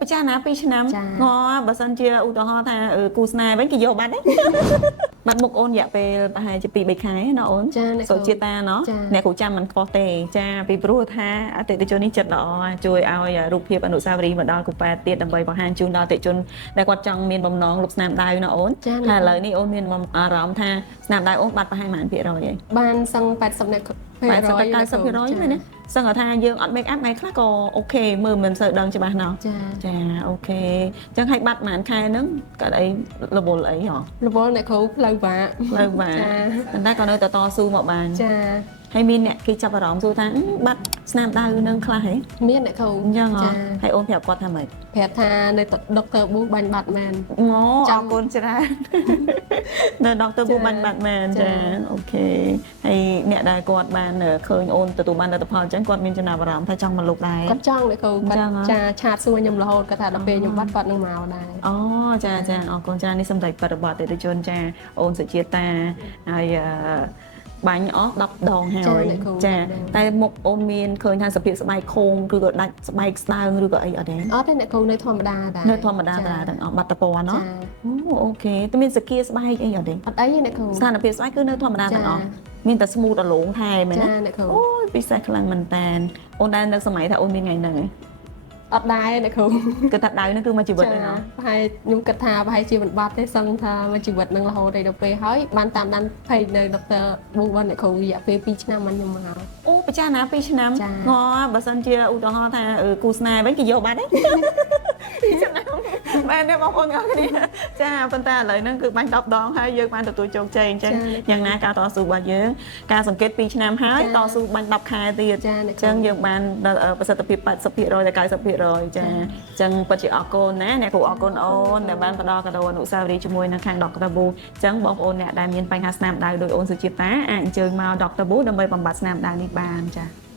ប្រចាណា2ឆ្នាំងបើសិនជាឧទាហរណ៍ថាគូស្នេហ៍វិញគេយកបាត់ទេបាត់មុខអូនរយៈពេលប្រហែលជា2-3ខែណាអូនសុជាតាណោះអ្នកគ្រូចាំមិនខ្វះទេចាពីព្រោះថាអតិថិជននេះចិត្តល្អជួយឲ្យរូបភាពអនុស្សាវរីយ៍មកដល់គូប៉ែទៀតដើម្បីបង្ហាញជូនដល់អតិថិជនដែលគាត់ចង់មានបំណងលុបស្នាមដៅណាអូនថាឥឡូវនេះអូនមានអារម្មណ៍ថាស្នាមដៅអូនបាត់ប្រហែលប៉ុន្មាន%ហើយបានសឹង80អ្នក80-90%មែនទេសឹងថាយើងអត់ make up ថ្ងៃខ្លះក៏អូខេមើលមិនសូវដឹងច្បាស់ណោះចាអូខេអញ្ចឹងឲ្យបាត់ប្រហែលខែហ្នឹងកើតអីរវល់អីហ៎រវល់អ្នកគ្រូផ្លូវបាក់ប៉ុន្តែក៏នៅតែតស៊ូមកបានចាហើយមានអ្នកគេចាប់អារម្មណ៍សួរថាបាត់ស្នាមដៅនឹងខ្លះហ៎មានអ្នកគ្រូអញ្ចឹងហ៎ហើយអូនប្រាប់គាត់ថាម៉េចប្រាប់ថានៅដុកទ័រប៊ូបាញ់បាត់មែនអូអរគុណច្រើននៅដុកទ័រប៊ូបាញ់បាត់មែនចាអូខេហើយអ្នកដែលគាត់បានឃើញអូនទទួលបានលទ្ធផលអញ្ចឹងគាត់មានចំណាប់អារម្មណ៍ថាចង់មកលុបដែរគាត់ចង់អ្នកគ្រូគាត់ចាឆាតសួរខ្ញុំរហូតគាត់ថាដល់ពេលខ្ញុំបាត់គាត់នឹងមកដែរអូចាអរគុណច្រើននេះសម្ដេចបរិបត្តិអតិថិជនចាអូនសុជាតាហើយបាញ់អស់10ដងហើយចាតែមុខអូនមានឃើញថាសភាពស្បែកខូងឬក៏ដាច់ស្បែកស្ដើងឬក៏អីអត់ទេអត់ទេអ្នកគ្រូនៅធម្មតាដែរនៅធម្មតាតាទាំងអស់បាត់តពណ៌ណោះអូខេតែមានសគាស្បែកអីអត់ទេអត់អីទេអ្នកគ្រូស្ថានភាពស្បែកគឺនៅធម្មតាទាំងអស់មានតែស្មូតអលងថែមែនណាចាអ្នកគ្រូអូយពិសេសខ្លាំងមែនតានអូនដែរនៅសម័យថាអូនមានថ្ងៃហ្នឹងអត់ដែរអ្នកគ្រូគិតថាដៅហ្នឹងគឺមួយជីវិតហ្នឹងប្រហែលខ្ញុំគិតថាប្រហែលជាមិនបាត់ទេសឹងថាមួយជីវិតនឹងរហូតដល់ពេលហើយបានតាមដានភ័យនៅដុកទ័រប៊ូបានអ្នកគ្រូរយៈពេល2ឆ្នាំបានខ្ញុំមកអូប្រចាណា2ឆ្នាំងបើសិនជាឧទាហរណ៍ថាគូស្នេហ៍វិញគេយកបាត់ទេ2ឆ្នាំបានទេបងប្អូនអរគ្នាចាប៉ុន្តែឥឡូវហ្នឹងគឺបាញ់10ដងហើយយើងបានទទួលជោគជ័យអញ្ចឹងយ៉ាងណាការតស៊ូរបស់យើងការសង្កេត2ឆ្នាំហើយតស៊ូបាញ់10ខែទៀតអញ្ចឹងយើងបានប្រសិទ្ធភាព80%ដល់90%ចាអញ្ចឹងពិតជាអរគុណណាអ្នកគ្រូអរគុណអូនដែលបានផ្ដល់កាដូអនុស្សាវរីយ៍ជាមួយនឹងខាង Dr. Boo អញ្ចឹងបងប្អូនអ្នកដែលមានបញ្ហាស្នាមដៅដោយអូនសុជាតាអាចអញ្ជើញមក Dr. Boo ដើម្បីបំបត្តិស្នាមដៅនេះបានចា